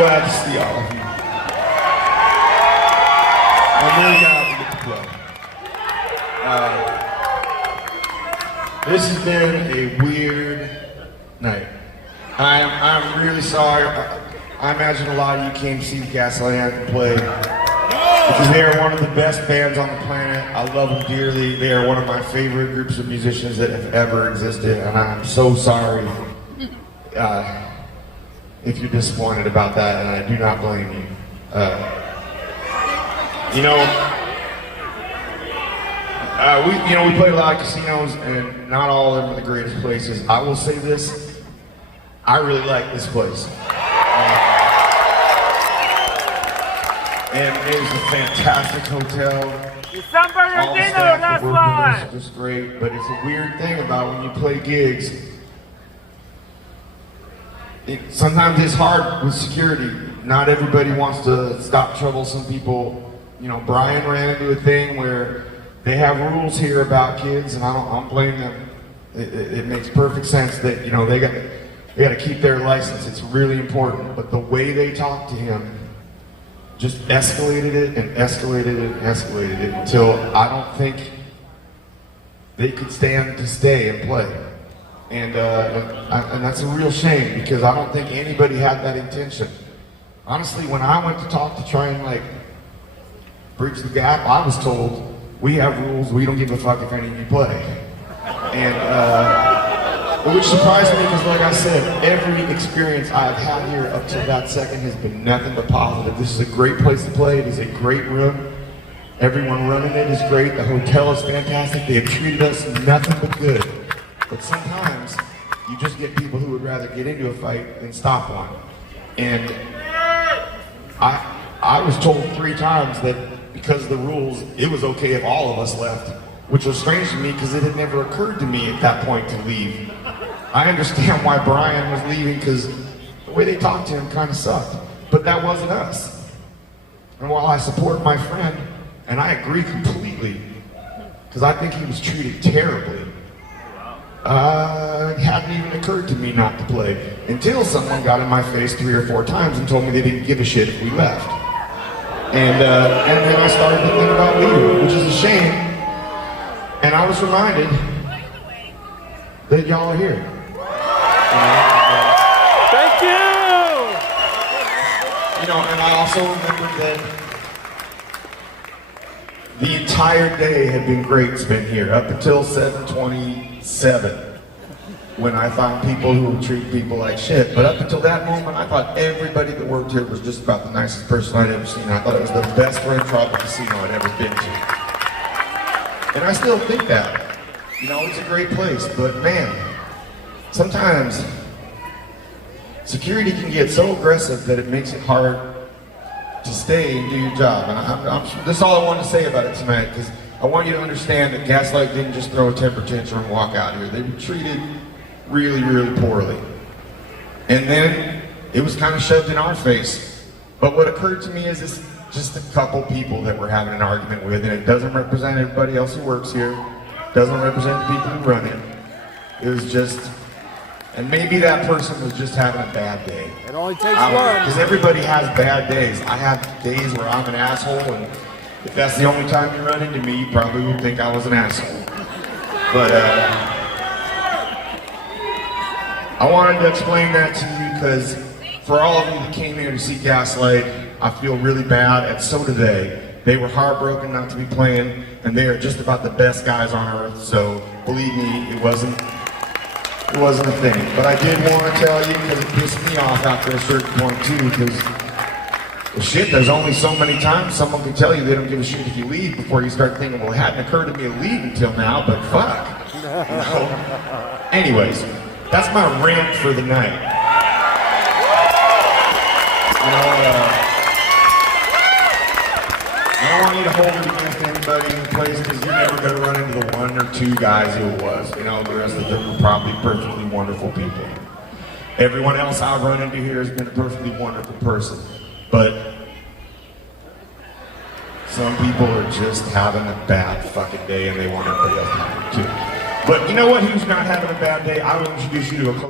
glad to see all of you. I'm really glad we get to play. This has been a weird night. I'm really sorry. I imagine a lot of you came to see the Gaslight Anthem play because they are one of the best bands on the planet. I love them dearly. They are one of my favorite groups of musicians that have ever existed, and I'm so sorry if you're disappointed about that, and I do not blame you. We played a lot of casinos, and not all of them are the greatest places. I will say this: I really like this place. And it is a fantastic hotel. All the staff working with us is just great, but it's a weird thing about when you play gigs. Sometimes it's hard with security. Not everybody wants to stop trouble. Some people, Brian ran into a thing where they have rules here about kids, and I don't blame them. It makes perfect sense that they got to keep their license. It's really important. But the way they talked to him just escalated it and escalated it and escalated it until I don't think they could stand to stay and play. And that's a real shame because I don't think anybody had that intention. Honestly, when I went to talk to try and bridge the gap, I was told, we have rules, we don't give a fuck if any of you play. And which surprised me because, like I said, every experience I've had here up to that second has been nothing but positive. This is a great place to play. It is a great room. Everyone running it is great. The hotel is fantastic. They have treated us nothing but good. But sometimes you just get people who would rather get into a fight than stop one. And I was told 3 times that because of the rules, it was okay if all of us left, which was strange to me because it had never occurred to me at that point to leave. I understand why Brian was leaving because the way they talked to him kind of sucked, but that wasn't us. And while I support my friend, and I agree completely, because I think he was treated terribly, it hadn't even occurred to me not to play until someone got in my face 3 or 4 times and told me they didn't give a shit if we left. And then I started to think about leaving, which is a shame. And I was reminded that y'all are here. Thank you! And I also remembered that the entire day had been great spent here, up until 7:27, when I found people who would treat people like shit. But up until that moment, I thought everybody that worked here was just about the nicest person I'd ever seen. I thought it was the best red carpet casino I'd ever been to. And I still think that. It's a great place, but man, sometimes security can get so aggressive that it makes it hard to stay and do your job. And that's all I wanted to say about it tonight, because I want you to understand that Gaslight didn't just throw a temper tantrum and walk out here. They were treated really, really poorly. And then it was kind of shoved in our face. But what occurred to me is it's just a couple people that we're having an argument with, and it doesn't represent everybody else who works here. It doesn't represent the people who run it. It was just, and maybe that person was just having a bad day. It only takes one. Because everybody has bad days. I have days where I'm an asshole, and if that's the only time you run into me, you probably would think I was an asshole. But I wanted to explain that to you because for all of you that came here to see Gaslight, I feel really bad, and so do they. They were heartbroken not to be playing, and they are just about the best guys on earth, so believe me, it wasn't a thing. But I did want to tell you, because it pissed me off after a certain point too, because, well shit, there's only so many times someone can tell you they don't give a shit if you leave before you start thinking, well, it hadn't occurred to me to leave until now, but fuck. Anyways, that's my rant for the night. I don't want you to hold it against anybody in the place because you're never going to run into the 1 or 2 guys who it was. The rest of them were probably perfectly wonderful people. Everyone else I've run into here has been a perfectly wonderful person. But some people are just having a bad fucking day and they want everybody else to have it too. But you know what? Who's not having a bad day? I will introduce you to a